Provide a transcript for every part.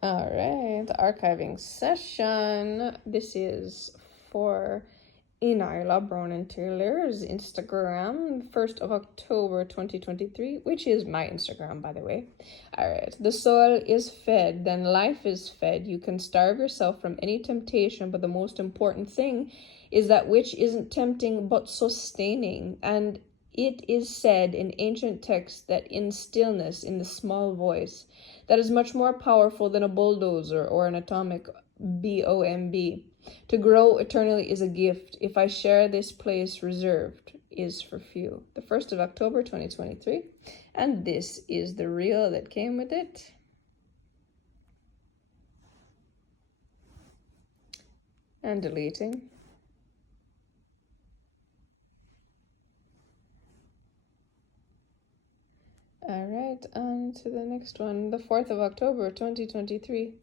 All right, archiving session. This is for Enyelah Brownin Taylor's Instagram, 1st of October 2023, which is my Instagram, by the way. All right, the soil is fed, then life is fed. You can starve yourself from any temptation, but the most important thing is that which isn't tempting but sustaining. And it is said in ancient texts that in stillness, in the small voice, that is much more powerful than a bulldozer or an atomic bomb. To grow eternally is a gift. If I share this place reserved is for few. The 1st of October 2023. And this is the reel that came with it. And deleting. All right, on to the next one. The 4th of October 2023.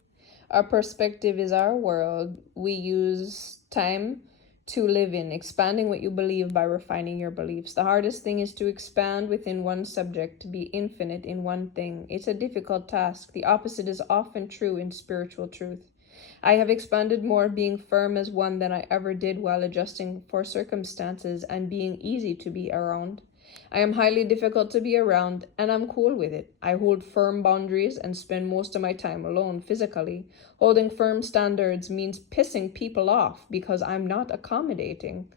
Our perspective is our world. We use time to live in, expanding what you believe by refining your beliefs. The hardest thing is to expand within one subject, to be infinite in one thing. It's a difficult task. The opposite is often true in spiritual truth. I have expanded more being firm as one than I ever did while adjusting for circumstances and being easy to be around. I am highly difficult to be around, and I'm cool with it. I hold firm boundaries and spend most of my time alone physically. Holding firm standards means pissing people off because I'm not accommodating.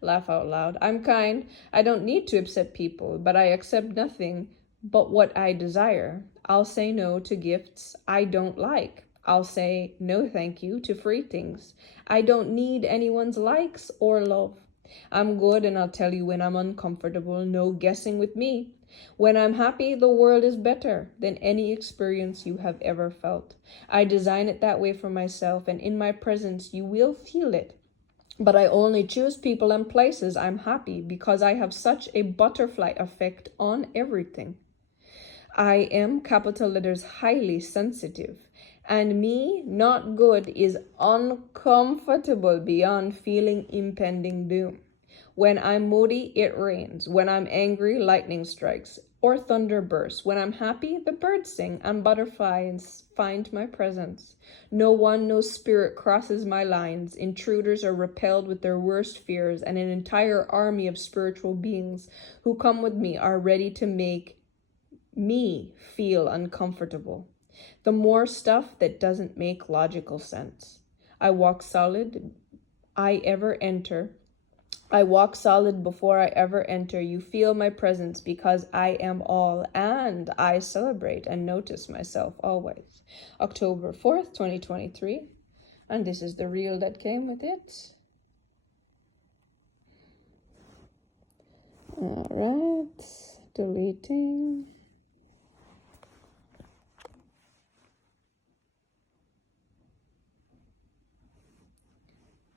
Laugh out loud. I'm kind. I don't need to upset people, but I accept nothing but what I desire. I'll say no to gifts I don't like. I'll say no thank you to free things. I don't need anyone's likes or love. I'm good and I'll tell you when I'm uncomfortable. No guessing with me. When I'm happy, the world is better than any experience you have ever felt. I design it that way for myself, and in my presence, you will feel it. But I only choose people and places I'm happy because I have such a butterfly effect on everything. I am, capital letters, highly sensitive. And me, not good, is uncomfortable beyond feeling impending doom. When I'm moody, it rains. When I'm angry, lightning strikes or thunder bursts. When I'm happy, the birds sing and butterflies find my presence. No one, no spirit crosses my lines. Intruders are repelled with their worst fears, and an entire army of spiritual beings who come with me are ready to make me feel uncomfortable. The more stuff that doesn't make logical sense. I walk solid before I ever enter. You feel my presence because I am all, and I celebrate and notice myself always. October 4th, 2023. And this is the reel that came with it. All right, deleting.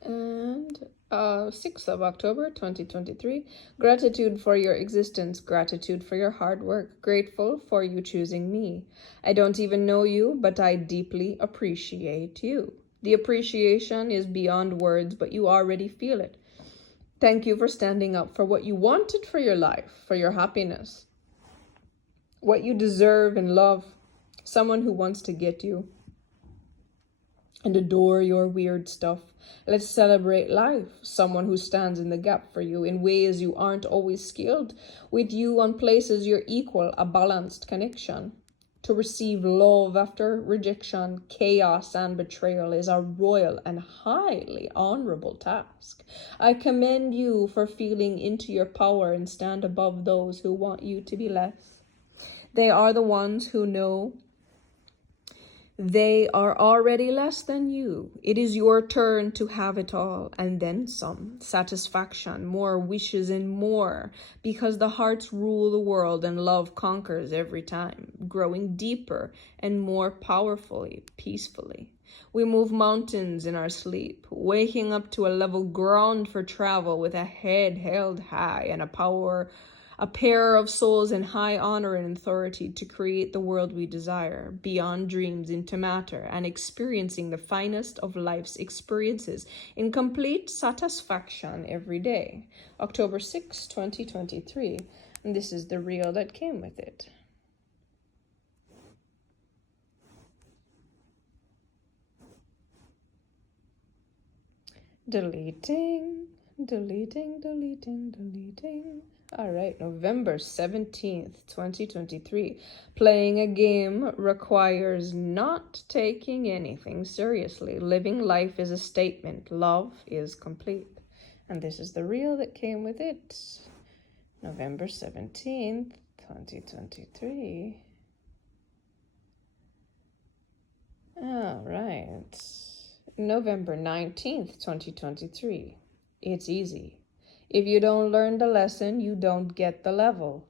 And 6th of October 2023. Gratitude for your existence, gratitude for your hard work, grateful for you choosing me. I don't even know you, but I deeply appreciate you. The appreciation is beyond words, but you already feel it. Thank you for standing up for what you wanted for your life, for your happiness, what you deserve and love. Someone who wants to get you and adore your weird stuff. Let's celebrate life. Someone who stands in the gap for you in ways you aren't always skilled. With you on places you're equal, a balanced connection. To receive love after rejection, chaos, and betrayal is a royal and highly honorable task. I commend you for feeling into your power and stand above those who want you to be less. They are the ones who know they are already less than you. It is your turn to have it all, and then some. Satisfaction, more wishes, and more. Because the hearts rule the world and love conquers every time, growing deeper and more powerfully, peacefully. We move mountains in our sleep, waking up to a level ground for travel with a head held high and a pair of souls in high honor and authority to create the world we desire, beyond dreams into matter, and experiencing the finest of life's experiences in complete satisfaction every day. October 6, 2023. And this is the reel that came with it. Deleting, deleting, deleting, deleting. All right, November 17th, 2023. Playing a game requires not taking anything seriously. Living life is a statement. Love is complete. And this is the reel that came with it. November 17th, 2023. All right. November 19th, 2023. It's easy. If you don't learn the lesson, you don't get the level.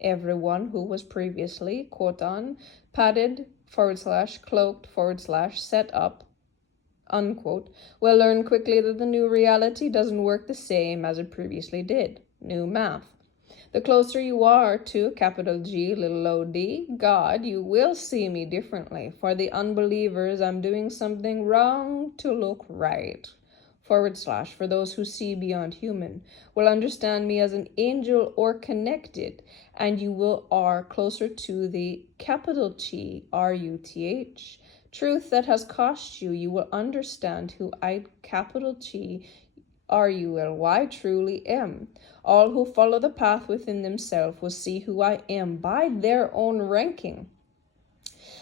Everyone who was previously, quote on, padded, / cloaked, / set up, unquote, will learn quickly that the new reality doesn't work the same as it previously did. New math. The closer you are to capital G, little o d, God, you will see me differently. For the unbelievers, I'm doing something wrong to look right. / for those who see beyond human, will understand me as an angel or connected, and you are closer to the capital T, RUTH. Truth that has cost you, you will understand who I, capital T, RULY, truly am. All who follow the path within themselves will see who I am by their own ranking.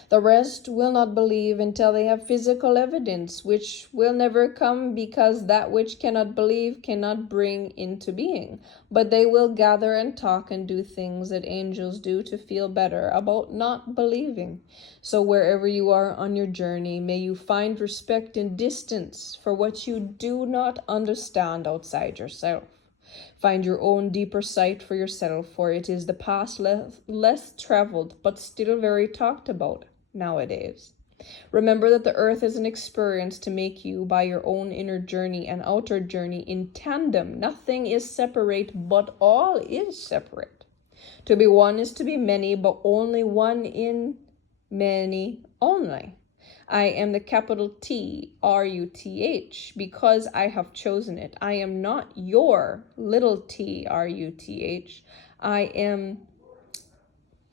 The rest will not believe until they have physical evidence, which will never come because that which cannot believe cannot bring into being. But they will gather and talk and do things that angels do to feel better about not believing. So wherever you are on your journey, may you find respect and distance for what you do not understand outside yourself. Find your own deeper sight for yourself, for it is the path less traveled, but still very talked about nowadays. Remember that the earth is an experience to make you by your own inner journey and outer journey in tandem. Nothing is separate, but all is separate. To be one is to be many, but only one in many only. I am the capital T, RUTH, because I have chosen it. I am not your little t, RUTH. I am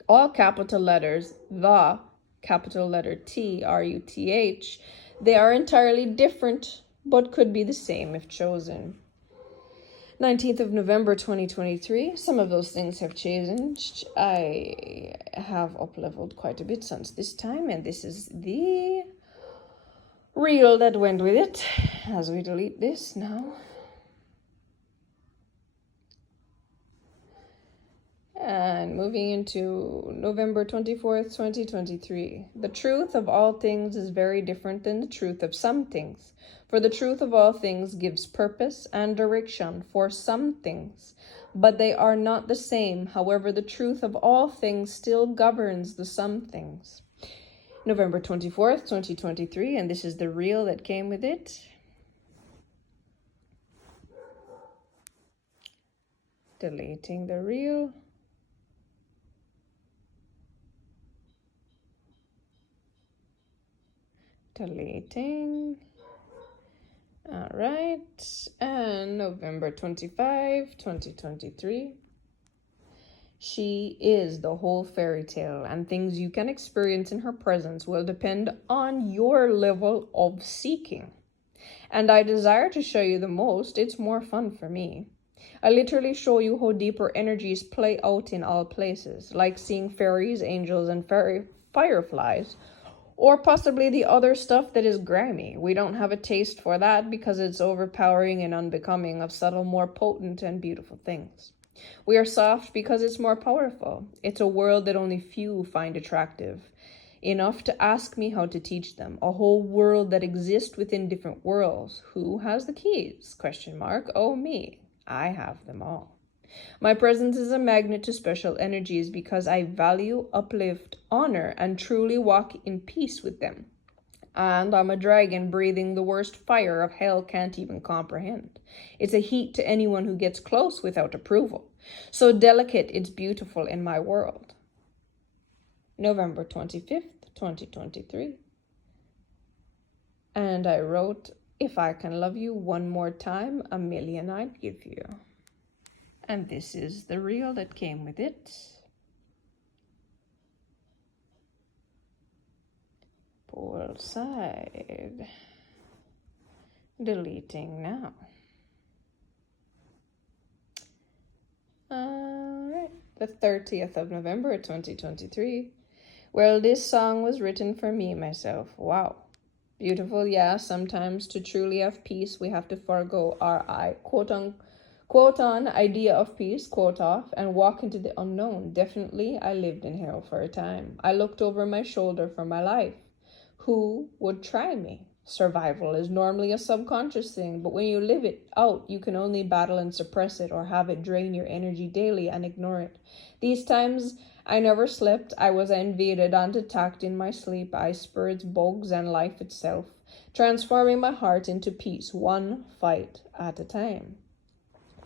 all capital letters, the capital letter T, RUTH. They are entirely different, but could be the same if chosen. 19th of November 2023. Some of those things have changed. I have up-leveled quite a bit since this time, and this is the reel that went with it as we delete this now. And moving into November 24th, 2023. The truth of all things is very different than the truth of some things. For the truth of all things gives purpose and direction for some things, but they are not the same. However, the truth of all things still governs the some things. November 24th, 2023, and this is the reel that came with it. Deleting the reel. Deleting. All right, and November 25, 2023. She is the whole fairy tale, and things you can experience in her presence will depend on your level of seeking. And I desire to show you the most. It's more fun for me. I literally show you how deeper energies play out in all places, like seeing fairies, angels, and fireflies, or possibly the other stuff that is grimy. We don't have a taste for that because it's overpowering and unbecoming of subtle, more potent and beautiful things. We are soft because it's more powerful. It's a world that only few find attractive enough to ask me how to teach them. A whole world that exists within different worlds. Who has the keys? ? Oh, me. I have them all. My presence is a magnet to special energies because I value, uplift, honor, and truly walk in peace with them. And I'm a dragon breathing the worst fire of hell can't even comprehend. It's a heat to anyone who gets close without approval. So delicate, it's beautiful in my world. November 25th, 2023. And I wrote, if I can love you one more time, a million I'd give you. And this is the reel that came with it. Both side. Deleting now. All right, the 30th of November, 2023. Well, this song was written for me, myself. Wow. Beautiful, yeah. Sometimes to truly have peace, we have to forego our quote on idea of peace, quote off, and walk into the unknown. Definitely, I lived in hell for a time. I looked over my shoulder for my life. Who would try me? Survival is normally a subconscious thing, but when you live it out, you can only battle and suppress it or have it drain your energy daily and ignore it. These times, I never slept. I was invaded and attacked in my sleep by spirits, bugs, and life itself, transforming my heart into peace, one fight at a time.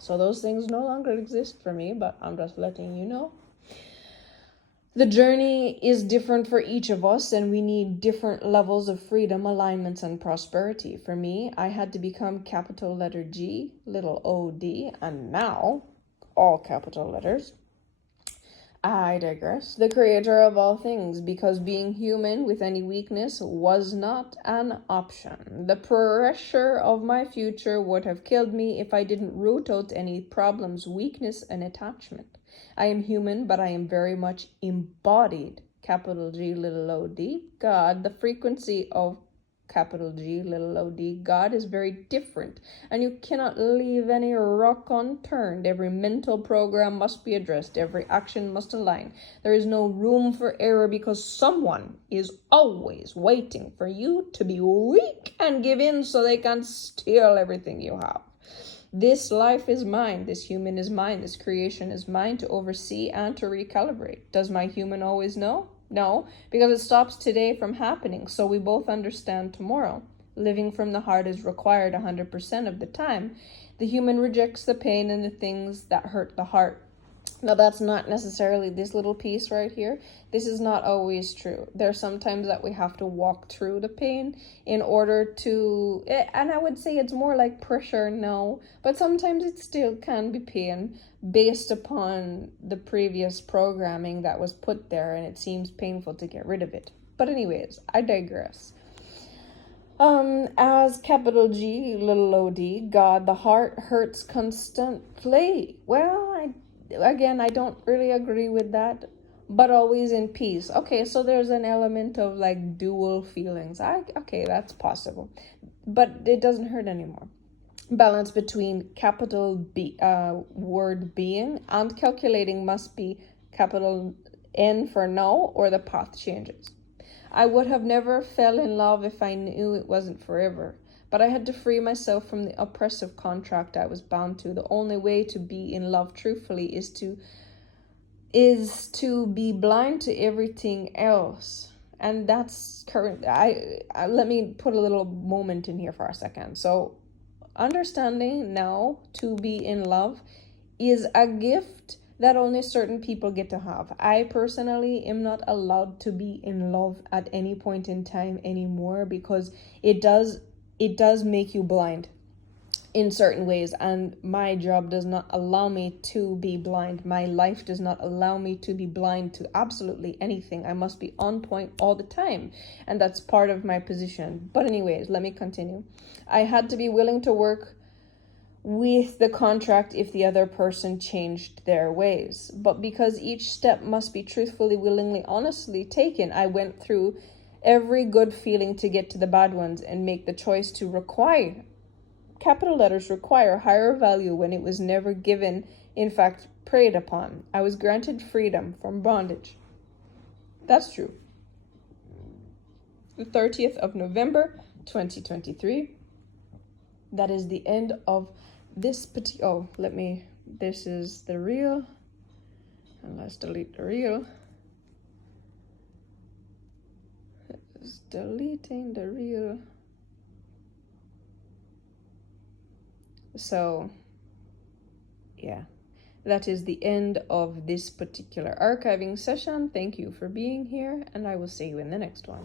So those things no longer exist for me, but I'm just letting you know. The journey is different for each of us, and we need different levels of freedom, alignments, and prosperity. For me, I had to become capital letter G, little o-d, and now all capital letters. I digress. The creator of all things, because being human with any weakness was not an option. The pressure of my future would have killed me if I didn't root out any problems, weakness, and attachment. I am human, but I am very much embodied, capital G, little o-d, God. The frequency of capital G, little o-d, God is very different, and you cannot leave any rock unturned. Every mental program must be addressed. Every action must align. There is no room for error because someone is always waiting for you to be weak and give in so they can steal everything you have. This life is mine. This human is mine. This creation is mine to oversee and to recalibrate. Does my human always know? No, because it stops today from happening, so we both understand tomorrow. Living from the heart is required 100% of the time. The human rejects the pain and the things that hurt the heart. Now, that's not necessarily this little piece right here. This is not always true. There's sometimes that we have to walk through the pain in order to, and I would say it's more like pressure, no, but sometimes it still can be pain based upon the previous programming that was put there, and it seems painful to get rid of it. But anyways, I digress. As capital G, little o-d, God, the heart hurts constantly. Well, I don't really agree with that, but always in peace. Okay, so there's an element of like dual feelings. Okay, that's possible, but it doesn't hurt anymore. Balance between capital B, word being, and calculating must be capital N for no, or the path changes. I would have never fell in love if I knew it wasn't forever. But I had to free myself from the oppressive contract I was bound to. The only way to be in love truthfully is to be blind to everything else. And that's current. I let me put a little moment in here for a second. So understanding now to be in love is a gift that only certain people get to have. I personally am not allowed to be in love at any point in time anymore because it does make you blind in certain ways, and my job does not allow me to be blind. My life does not allow me to be blind to absolutely anything. I must be on point all the time, and that's part of my position. But anyways, let me continue. I had to be willing to work with the contract if the other person changed their ways. But because each step must be truthfully, willingly, honestly taken, I went through every good feeling to get to the bad ones and make the choice to require, capital letters require, higher value when it was never given, in fact, preyed upon. I was granted freedom from bondage. That's true. The 30th of November, 2023. That is the end of this this is the reel, and let's delete the reel. It's deleting the reel. So yeah, that is the end of this particular archiving session. Thank you for being here, and I will see you in the next one.